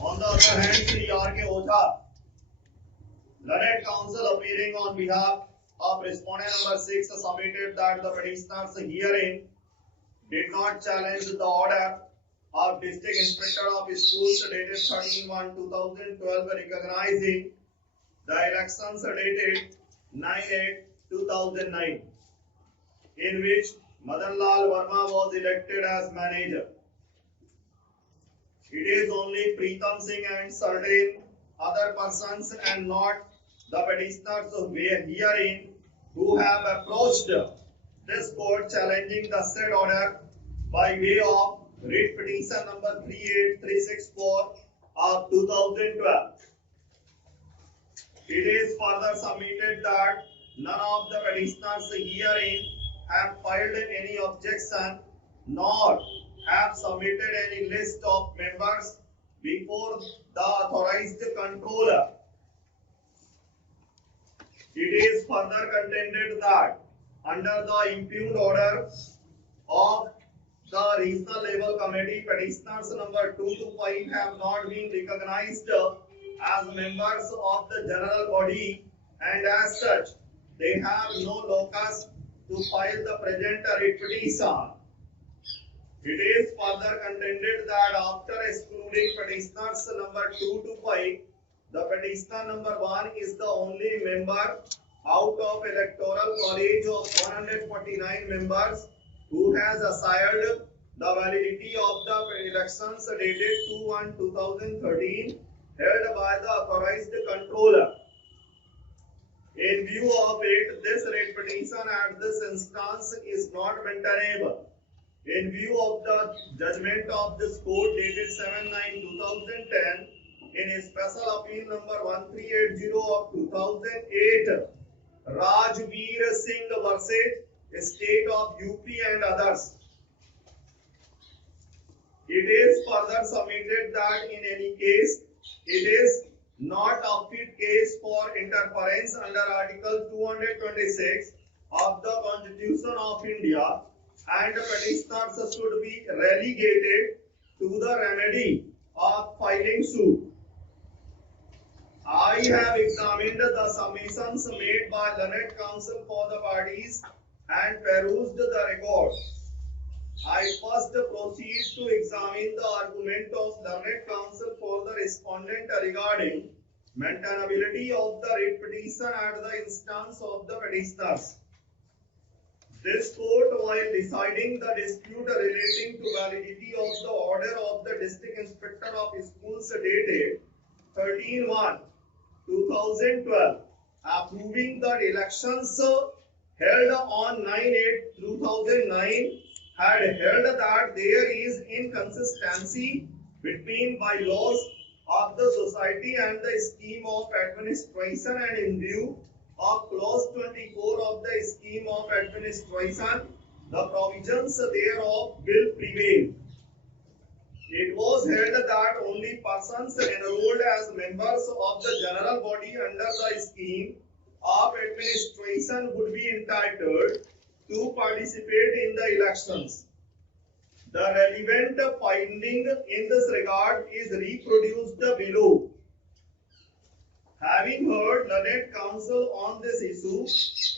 On the other hand, Sri R.K. Oza, learned counsel appearing on behalf of respondent number 6, submitted that the petitioners herein did not challenge the order of District Inspector of Schools dated 13/1/2012 recognizing the elections dated 9/8/2009, in which Madan Lal Verma was elected as manager. It is only Pritam Singh and certain other persons and not the petitioners herein who have approached this court challenging the said order by way of writ petition number 38364 of 2012. It is further submitted that none of the petitioners herein have filed any objection nor have submitted any list of members before the authorized controller. It is further contended that under the impugned order of the regional level committee, petitioners number 2 to 5 have not been recognized as members of the general body, and as such they have no locus to file the present writ petition. It is further contended that after excluding petitioners number 2 to 5, the petitioner number 1 is the only member out of electoral college of 149 members who has asserted the validity of the elections dated 2/1/2013 held by the authorized controller. In view of it, this writ petition at this instance is not maintainable. In view of the judgment of this court dated 7/9/2010 in a special appeal number 1380 of 2008, Rajveer Singh versus State of UP and others. It is further submitted that in any case, it is not a fit case for interference under Article 226 of the Constitution of India, and petitioners should be relegated to the remedy of filing suit. I have examined the submissions made by learned counsel for the parties and perused the record. I first proceed to examine the argument of learned counsel for the respondent regarding maintainability of the writ petition at the instance of the petitioners. This court, while deciding the dispute relating to validity of the order of the District Inspector of Schools dated 13/1/2012, approving the elections held on 9/8/2009, had held that there is inconsistency between bylaws of the society and the scheme of administration, and in view of clause 24 of the scheme of administration, the provisions thereof will prevail. It was held that only persons enrolled as members of the general body under the scheme of administration would be entitled to participate in the elections. The relevant finding in this regard is reproduced below. Having heard learned counsel on this issue,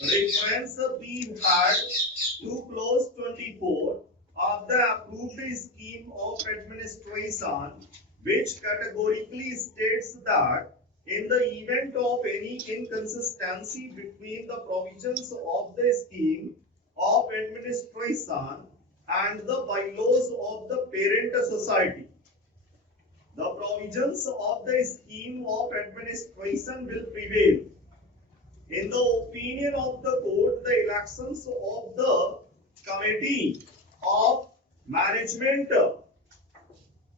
reference be had to clause 24 of the approved scheme of administration, which categorically states that in the event of any inconsistency between the provisions of the scheme of administration and the bylaws of the parent society, the provisions of the scheme of administration will prevail. In the opinion of the court, the elections of the Committee of Management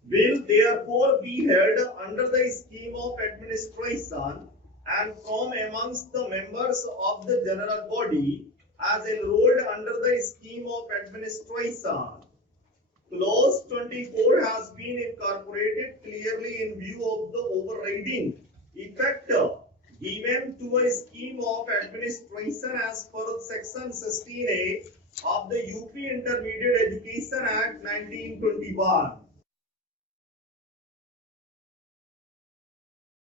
will therefore be held under the scheme of administration and from amongst the members of the general body as enrolled under the scheme of administration. Clause 24 has been incorporated clearly in view of the overriding effect given to a scheme of administration as per section 16A of the UP Intermediate Education Act 1921.